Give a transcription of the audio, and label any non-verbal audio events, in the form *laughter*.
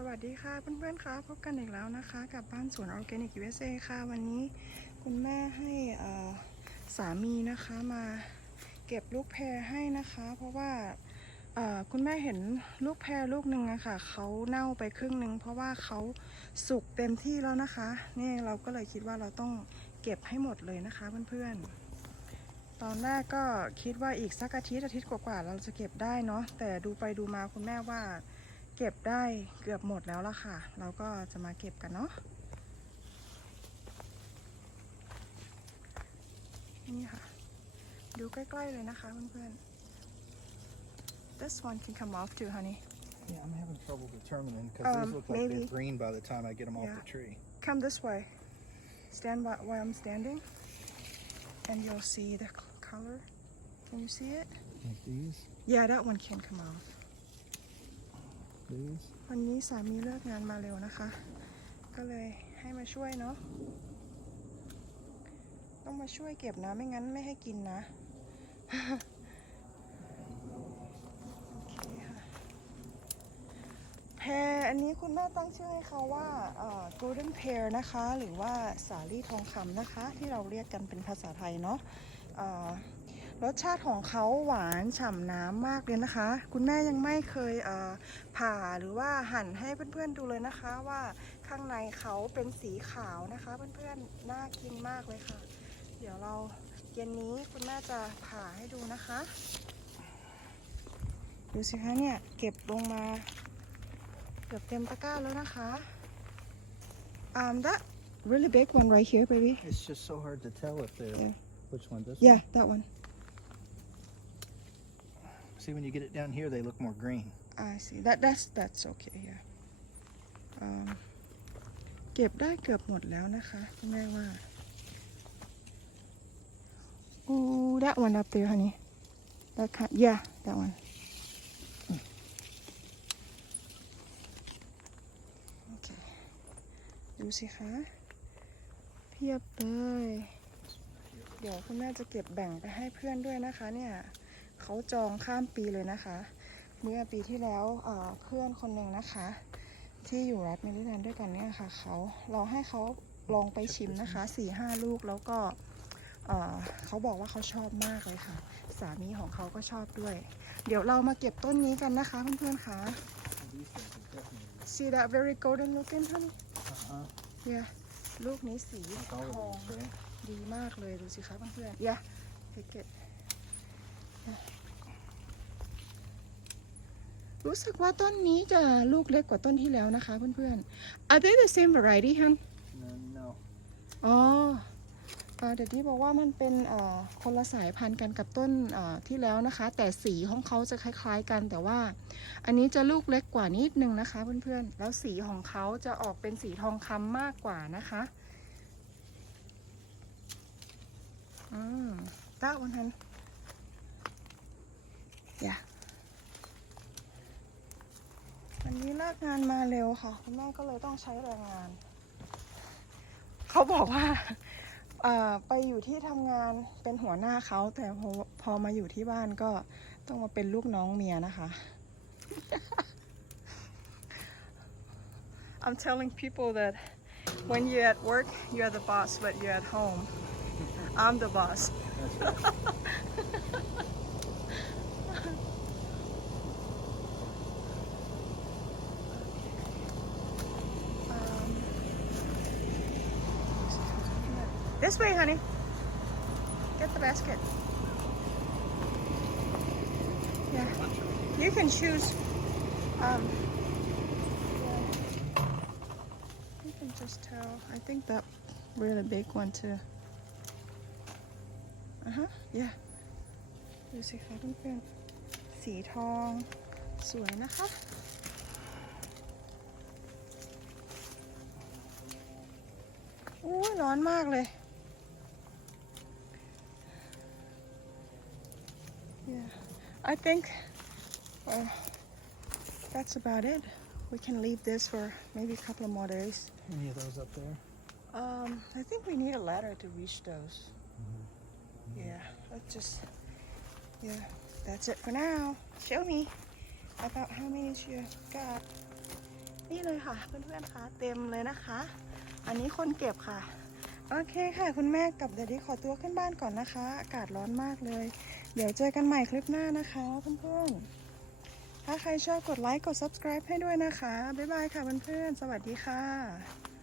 สวัสดีค่ะเพื่อนๆคะพบกันอีกแล้วนะคะ กับบ้านสวนออร์แกนิก USA ค่ะ วันนี้คุณแม่ให้สามีนะคะมาเก็บลูกแพรให้นะคะ เพราะว่าคุณแม่เห็นลูกแพรลูกหนึ่งอะค่ะเขาเน่าไปครึ่งหนึ่งเพราะว่าเขาสุกเต็มที่แล้วนะคะนี่เราก็เลยคิดว่าเราต้องเก็บให้หมดเลยนะคะเพื่อนๆตอนแรกก็คิดว่าอีกสักอาทิตย์อาทิตย์กว่าๆเราจะเก็บได้เนาะแต่ดูไปดูมาคุณแม่ว่า เก็บได้เกือบหมดแล้วละค่ะ เราก็จะมาเก็บกันเนาะนี่ค่ะ ดูใกล้ๆเลยนะคะเพื่อนๆ This one can come off too, honey. Yeah, I'm having trouble determining because Um, these look like maybe- they're green by the time I get them off Yeah. the tree. Come this way. Stand by where I'm standing, and you'll see the c- color. Can you see it? Like these, Yeah, that one can come off. These. วันนี้สามีเลิกงานมาเร็วนะคะ ก็เลยให้มาช่วยเนาะ ต้องมาช่วยเก็บนะ ไม่งั้นไม่ให้กินนะ โอเคค่ะ แพรอันนี้คุณแม่ตั้งชื่อให้เขาว่าเอ่อ golden pear นะคะ หรือว่าสาลี่ทองคำนะคะ ที่เราเรียกกันเป็นภาษาไทยเนาะเอ่อ รสชาติของเขาหวานฉ่ำน้ำมากเลยนะคะ คุณแม่ยังไม่เคยเอ่อผ่าหรือว่าหั่นให้เพื่อนๆดูเลยนะคะว่าข้างในเขาเป็นสีขาวนะคะ เพื่อนๆน่ากินมากเลยค่ะ เดี๋ยวเราเย็นนี้คุณแม่จะผ่าให้ดูนะคะ ดูสิคะเนี่ยเก็บลงมาเกือบเต็มตะกร้าแล้วนะคะ um that really big one right here baby It's just so hard to tell if they're Yeah. which one. This yeah that one one. See, when you get it down here, they look more green. I see that that's that's okay yeah um เก็บได้เกือบหมดแล้วนะคะคุณแม่ว่า Ooh, that one up there, honey. That kind, yeah, that one. Okay. ดูสิคะเพียบเลย เดี๋ยวคุณแม่จะเก็บแบ่งไปให้เพื่อนด้วยนะคะเนี่ย เขาจองข้ามปีเลยนะคะ เมื่อปีที่แล้วเอ่อเพื่อนคนหนึ่งนะคะ ที่อยู่รัฐเมริแลนด์ด้วยกันเนี่ยค่ะเขาเราให้เขาลองไปชิมนะคะสี่ห้าลูกแล้วก็เอ่อเขาบอกว่าเขาชอบมากเลยค่ะ สามีของเขาก็ชอบด้วย เดี๋ยวเรามาเก็บต้นนี้กันนะคะเพื่อนๆคะ These guys are definitely. see that very golden looking honey Uh-huh. yeah ลูกนี้สี Like ท all อง of these, right? ดีมากเลยดูสิคะเพื่อนๆ yeah take it Yeah รู้สึกว่าต้นนี้จะลูกเล็กกว่าต้นที่แล้วนะคะเพื่อนๆ Are they the same variety hun No, no. อ๋อเอ่อเดี๋ยวนี้บอกว่ามันเป็นเอ่อคนละสายพันธุ์กันกับต้นเอ่อที่แล้วนะคะ แต่สีของเขาจะคล้ายๆกันแต่ว่า อันนี้จะลูกเล็กกว่านิดนึงนะคะเพื่อนๆ แล้วสีของเขาจะออกเป็นสีทองคำมากกว่านะคะอืมได้วันทัน อย่าวันนี้เลิกงานมาเร็วค่ะ คุณแม่ก็เลยต้องใช้แรงงาน เขาบอกว่าเอ่อไปอยู่ที่ทำงานเป็นหัวหน้าเขาแต่พอพอมาอยู่ที่บ้านก็ต้องมาเป็นลูกน้องเมียนะคะ I'm telling people that when you're at work you're the boss but you're at home I'm the boss That's right. Um, *laughs* this way, honey. Get the basket. Yeah. You can choose. Um, you can just tell. I think that really big one too. Uh huh. Yeah. Lucy, I can สีทอง สวยนะคะ อู้ยร้อนมากเลย Yeah I think uh, that's about it we can leave this for maybe a couple of more days Any of those up there? um I think we need a ladder to reach those yeah let's just yeah That's it for now show me about how many you got นี่เลยค่ะเพื่อนๆคะเต็มเลยนะคะ อันนี้คนเก็บค่ะ โอเคค่ะ คุณแม่กับเดดี้ขอตัวขึ้นบ้านก่อนนะคะ อากาศร้อนมากเลย เดี๋ยวเจอกันใหม่คลิปหน้านะคะเพื่อนๆ ถ้าใครชอบกดไลค์กด subscribe ให้ด้วยนะคะ บ๊ายบายค่ะเพื่อนๆ สวัสดีค่ะ